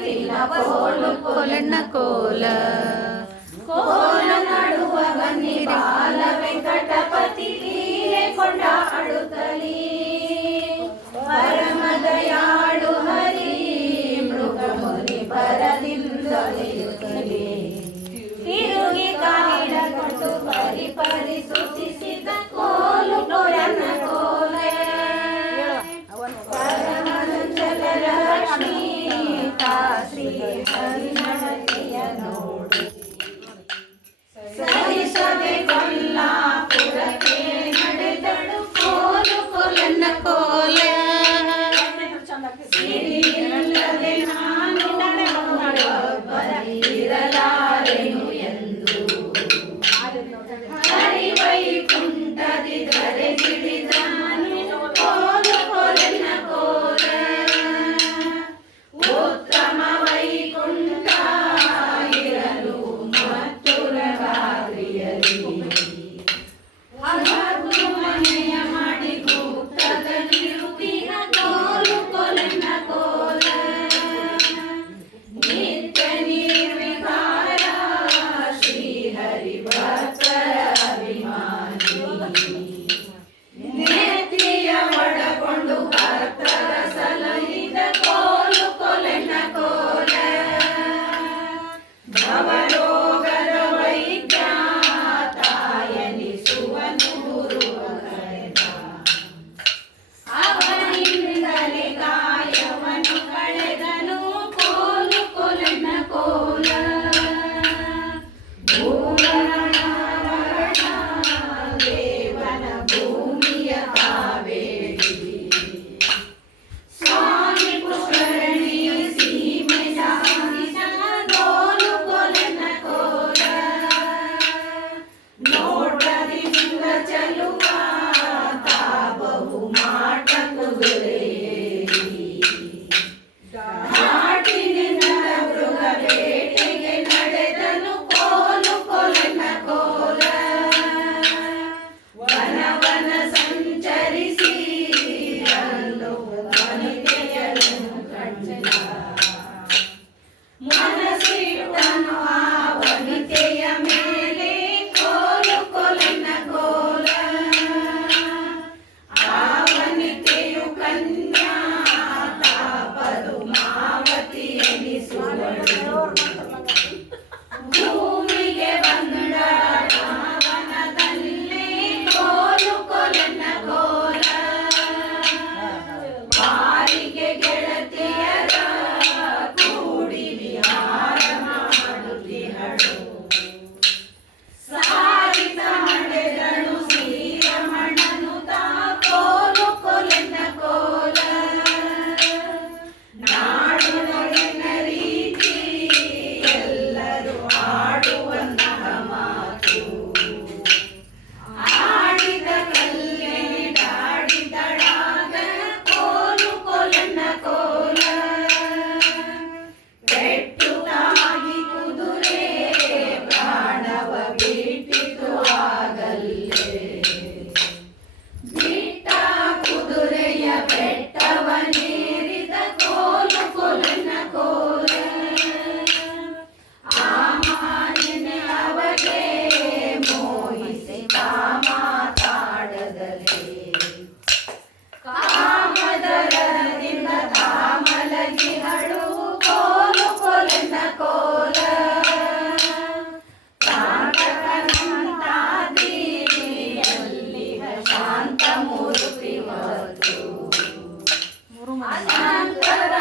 ಕೋಲು ಕೋಲಣ್ಣ ಕೋಲ ಕೋಲ ನಡುವ ಬನ್ನಿ ಬಾಲ ವೆಂಕಟಪತಿ ಲೀಲೆ ಕೊಂಡಾಡುತ್ತಲೀ ಪರಮದಯಾಳು ಹರಿ ಮೃಗಮುನಿ ಬರದಿಂದೊಲೆಯುತ್ತಲೇ ತಿರುಗಿ ಕಾಡಿಡಗೊಂಡು ಪರಿ ಪರಿ ಸೂಚಿಸಿದ ಕೋಲು ಕೋಲಣ್ಣ ಕೋಲ ಪರಮಚಂಚಲ ಲಕ್ಷ್ಮೀ ಶ್ರೀ ಹರಿನಡತೆಯ ನೋಡಿ ಸರಿಸದೆ ಕೊಲ್ಲಾಪುರಕ್ಕೆ ನಡೆದಳು ಕೋಲು ಕೋಲಣ್ಣ ಕೋಲ ಸಿರಿಯಿಲ್ಲದೆ ನಾನು ಇರಲಾರೆನು ಎಂದು ಹರಿವೈಕುಂಠದಿ ಧರೆ ಹಿಡಿದನು ಕೋಲು ಕೋಲಣ್ಣ ಕೋಲ ಉತ್ತಮ ವೈಕುಂಠ ಇರಲು ಮತ್ತುರಗಾದ್ರಿಯಲಿ ಹಗಲು ಮನೆಯ ಮಾಡಿ ಗುಪ್ತದ ನಿರುತಿನ ಕೋಲು ಕೋಲಣ್ಣ ಕೋಲ ನಿತ್ಯ ನಿರ್ವಿಕಾರ ಶ್ರೀಹರಿ ಭಕ್ತರ ಅಭಿಮಾನಿ ನೇತ್ರಿಯ ಒಳಗೊಂಡು ಭಕ್ತರ ಸಲಹಿದ ಕೋಲು ಕೋಲಣ್ಣ ಕೋಲ ಭವರೋಗದ ವೈದ್ಯ ತಾಯನಿಸುವನು ಗುರುವ ಕರೆದ ಅವನಿಂದಲೇ ಕಾಯವನ್ನು ಕಳೆದನು ಕೋಲು ಕೋಲಣ್ಣ ಕೋಲ ಭೂವರಣ ದೇವನ ಭೂಮಿಯ ಕಾವೇರಿ ಸ್ವಾಮಿ ಪುಷ್ಕರಣಿ ಸೀಮೆ ಸಾಗಿಸನ ಕೋಲು ಕೋಲಣ್ಣ ಕೋಲ ನೋಟದಿಂದ ಚಲುವ ಬಹು ಮಾಟ ಕುದುರೆಯೇರಿ ಘಾಟಿನಿಂದ ಮೃಗ ಬೇಟೆಗೆ ನಡೆದನು ಕೋಲು ಕೋಲಣ್ಣ ಕೋಲ ವನವನ ಸಂಚರಿಸಿ ಅಲ್ಲೂ ವನಿತೆಯರನ್ನು ಕಂಡ ಮನಸ್ಸಿಟ್ಟನು ಆ ವನಿತೆಯ ಮೇಲೆ ಕೋಲು ಕೋಲಣ್ಣ ಕೋಲ ಆ ವನಿತೆಯು ಕನ್ಯಾ ಪದುಮಾವತಿ ಎನಿಸುವಳು ಭೂಮಿಗೆ ಬಂದವನದಲ್ಲೇ ಕೋಲು ಕೋಲಣ್ಣ ಕೋಲ ಬಾರಿಗೆ ಗೆಳತಿಯರ ಕೂಡಿ ವಿಹಾರ ಮಾಡುತ್ತಿಹಳು ಸಾರಿದ ನಡೆದಳು ಶ್ರೀರಮಣನು ತಾ ಕೋಲು ಕೋಲಣ್ಣ ಕೋಲ ನಾಡಿನ ರೀತಿ ಎಲ್ಲರೂ ಆಡುವಂತಹ ಮಾತು ಆಡಿದ ಕಲ್ಲಿನಿಡಾಡಿದಳಾಗ ಕೋಲು ಕೋಲಣ್ಣ ಕೋಲ ಪೆಟ್ಟು ತಾಗಿ ಕುದುರೆ ಪ್ರಾಣವ ಬಿಟ್ಟಿತು ಆಗಲ್ಲೇ ಬಿಟ್ಟ ಕುದುರೆಯ ಬೆಟ್ಟವನೇರಿದ ಕೋಲು ಕೋಲಣ್ಣ ಕೋಲ ಆ ಮಾನಿನ ಅವಗೆ ಮೋಹಿಸಿ ಮಾತಾಡದಲೇ ಕಾಮದರದಿಂದ ತಾಮಲಗಿಹಳು ಕೋಲು ಕೋಲಣ್ಣ ಕೋಲ ಶಾಂತ ಮೂರ್ತಿ ಹೊತ್ತು ಅನಂತರ